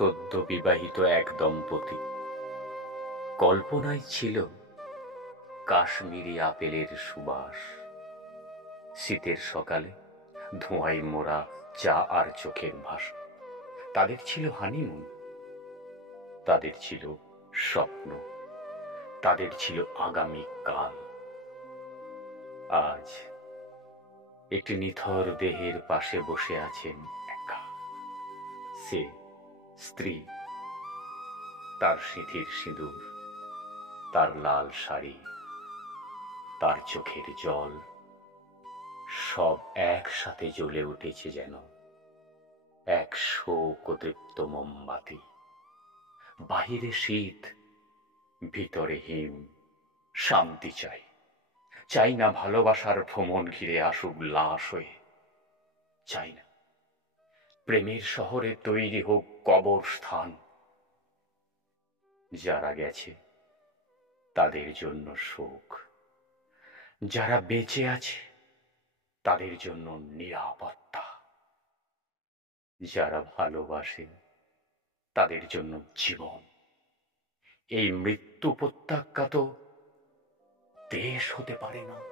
সদ্য বিবাহিত এক দম্পতি। কল্পনায় ছিল কাশ্মীরি আপেলের সুবাস, শীতের সকালে ধোঁয়ায় মোড়া চা আর চোখের ভাষা। তাদের ছিল হানিমুন, তাদের ছিল স্বপ্ন, তাদের ছিল আগামী কাল। আজ একটি নিথর দেহের পাশে বসে আছেন একা। সে স্ত্রী, তার সিঁথির সিঁদুর, তার লাল শাড়ি, তার চোখের জল, সব একসাথে জ্বলে উঠেছে যেন এক শোকতৃপ্ত মোমবাতি। বাহিরে শীত, ভিতরে হিম। শান্তি চাই, চাই না ভালোবাসার ভ্রমণ ঘিরে আসুক লাশ হয়ে। চাই না প্রেমের শহরে তৈরি হোক কবরস্থান। যারা গেছে তাদের জন্য শোক, যারা বেঁচে আছে তাদের জন্য নিরাপত্তা, যারা ভালোবাসে তাদের জন্য জীবন। এই মৃত্যু প্রত্যাখ্যাত দেশ হতে পারে না।